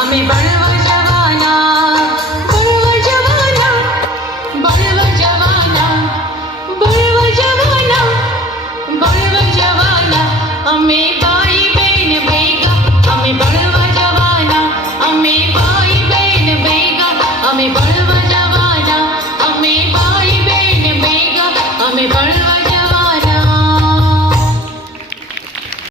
Amigo,